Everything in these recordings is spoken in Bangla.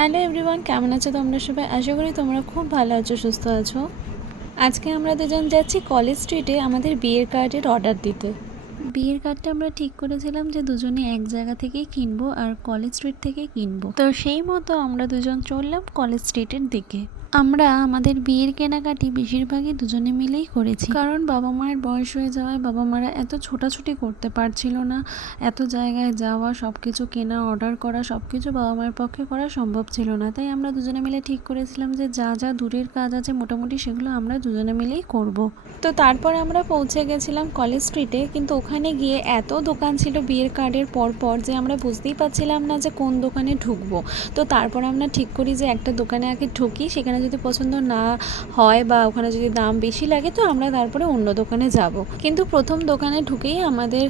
হ্যালো এভরিওয়ান, কেমন আছো তোমরা সবাই? আশা করি তোমরা খুব ভালো আছো, সুস্থ আছো। আজকে আমরা দুজন যাচ্ছি কলেজ স্ট্রিটে আমাদের বিয়ের কার্ডের অর্ডার দিতে। বিয়ের কার্ডটা আমরা ঠিক করেছিলাম যে দুজনে এক জায়গা থেকেই কিনবো আর কলেজ স্ট্রিট থেকেই কিনবো। তো সেই মতো আমরা দুজন চললাম কলেজ স্ট্রিটের দিকে। আমরা আমাদের বিয়ের কেনাকাটি বেশিরভাগই দুজনে মিলেই করেছি, কারণ বাবা মায়ের বয়স হয়ে যাওয়ায় বাবা মারা এত ছোটাছুটি করতে পারছিল না। এত জায়গায় যাওয়া, সব কিছু কেনা, অর্ডার করা, সব কিছু বাবা মায়ের পক্ষে করা সম্ভব ছিল না। তাই আমরা দুজনে মিলে ঠিক করেছিলাম যে যা যা দূরের কাজ আছে মোটামুটি সেগুলো আমরা দুজনে মিলেই করব। তো তারপর আমরা পৌঁছে গেছিলাম কলেজ স্ট্রিটে, কিন্তু ওখানে গিয়ে এত দোকান ছিল বিয়ের কার্ডের পর যে আমরা বুঝতেই পারছিলাম না যে কোন দোকানে ঢুকবো। তো তারপর আমরা ঠিক করি যে একটা দোকানে আগে ঢুকি, সেখানে যদি পছন্দ না হয় বা ওখানে যদি দাম বেশি লাগে তো আমরা তারপরে অন্য দোকানে যাব। কিন্তু প্রথম দোকানে ঢুকেই আমাদের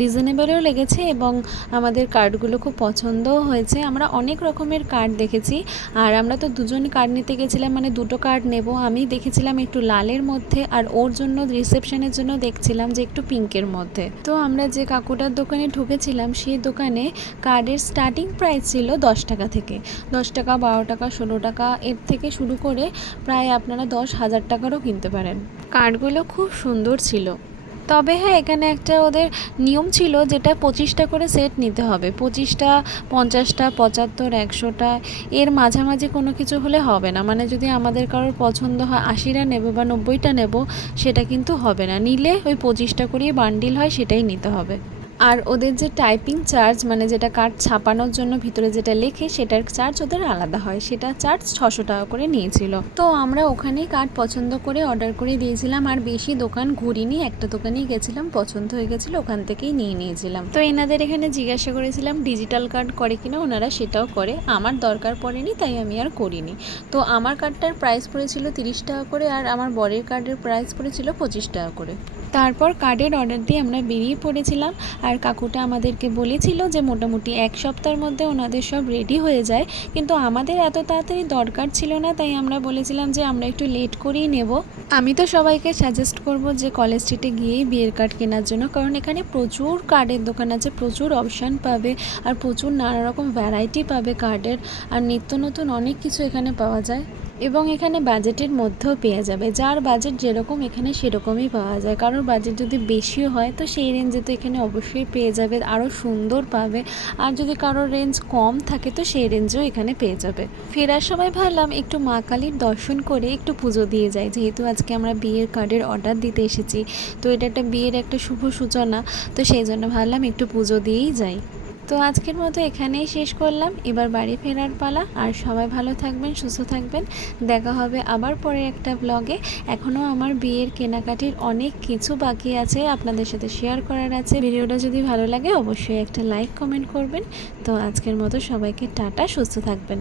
রিজনেবলও লেগেছে এবং আমাদের কার্ডগুলো খুব পছন্দও হয়েছে। আমরা অনেক রকমের কার্ড দেখেছি, আর আমরা তো দুজন কার্ড নিতে গেছিলাম, মানে দুটো কার্ড নেব। আমি দেখেছিলাম একটু লালের মধ্যে, আর ওর জন্য রিসেপশনের জন্য দেখছিলাম যে একটু পিঙ্কের মধ্যে। তো আমরা যে কাকুটার দোকানে ঢুকেছিলাম সেই দোকানে কার্ডের স্টার্টিং প্রাইস ছিল 10 টাকা থেকে। 10 টাকা, 12 টাকা, 16 টাকা, এর থেকে শুরু করে প্রায় আপনারা 10,000 টাকারও কিনতে পারেন। কার্ডগুলো খুব সুন্দর ছিল। তবে হ্যাঁ, এখানে একটা ওদের নিয়ম ছিল, যেটা 25টা করে সেট নিতে হবে। 25টা, 50টা, 75, 100টা, এর মাঝামাঝি কোনো কিছু হলে হবে না। মানে যদি আমাদের কারোর পছন্দ হয় 80টা নেব বা 90টা নেব, সেটা কিন্তু হবে না। নিলে ওই 25টা করেই বান্ডিল হয়, সেটাই নিতে হবে। আর ওদের যে টাইপিং চার্জ, মানে যেটা কার্ড ছাপানোর জন্য ভিতরে যেটা লেখে সেটার চার্জ ওদের আলাদা হয়, সেটা চার্জ 600 টাকা করে নিয়েছিল। তো আমরা ওখানেই কার্ড পছন্দ করে অর্ডার করে দিয়েছিলাম, আর বেশি দোকান ঘুরিনি, একটা দোকানেই গেছিলাম, পছন্দ হয়ে গেছিলো, ওখান থেকেই নিয়ে নিয়েছিলাম। তো এনাদের এখানে জিজ্ঞাসা করেছিলাম ডিজিটাল কার্ড করে কিনা, ওনারা সেটাও করে। আমার দরকার পড়েনি তাই আমি আর করিনি। তো আমার কার্ডটার প্রাইস পড়েছিল 30 টাকা করে, আর আমার বরের কার্ডের প্রাইস পড়েছিল 25 টাকা করে। তারপর কার্ডের অর্ডার দিয়ে আমরা বেরিয়ে পড়েছিলাম, আর কাকুটা আমাদেরকে বলেছিল যে মোটামুটি 1 সপ্তাহের মধ্যে ওনাদের সব রেডি হয়ে যায়। কিন্তু আমাদের এত তাড়াতাড়ি দরকার ছিল না, তাই আমরা বলেছিলাম যে আমরা একটু লেট করেই নেব। আমি তো সবাইকে সাজেস্ট করব যে কলেজ স্ট্রিটে গিয়েই বিয়ের কার্ড কেনার জন্য, কারণ এখানে প্রচুর কার্ডের দোকান আছে, প্রচুর অপশান পাবে, আর প্রচুর নানা রকম ভ্যারাইটি পাবে কার্ডের, আর নিত্য নতুন অনেক কিছু এখানে পাওয়া যায়। এবং এখানে বাজেটের মধ্যেও পেয়ে যাবে, যার বাজেট যেরকম এখানে সেরকমই পাওয়া যায়। কারোর বাজেট যদি বেশিও হয় তো সেই রেঞ্জে তো এখানে অবশ্যই পেয়ে যাবে, আরও সুন্দর পাবে। আর যদি কারোর রেঞ্জ কম থাকে তো সেই রেঞ্জেও এখানে পেয়ে যাবে। ফেরার সময় ভাবলাম একটু মা কালীর দর্শন করে একটু পুজো দিয়ে যাই, যেহেতু আজকে আমরা বিয়ের কার্ডের অর্ডার দিতে এসেছি। তো এটা একটা বিয়ের একটা শুভ সূচনা, তো সেই জন্য ভাবলাম একটু পুজো দিয়েই যাই। তো আজকের মতো এখানেই শেষ করলাম, এবার বাড়ি ফেরার পালা। আর সবাই ভালো থাকবেন, সুস্থ থাকবেন। দেখা হবে আবার পরের একটা ব্লগে। এখনও আমার বিয়ের কেনাকাটির অনেক কিছু বাকি আছে, আপনাদের সাথে শেয়ার করার আছে। ভিডিওটা যদি ভালো লাগে অবশ্যই একটা লাইক, কমেন্ট করবেন। তো আজকের মতো সবাইকে টাটা, সুস্থ থাকবেন।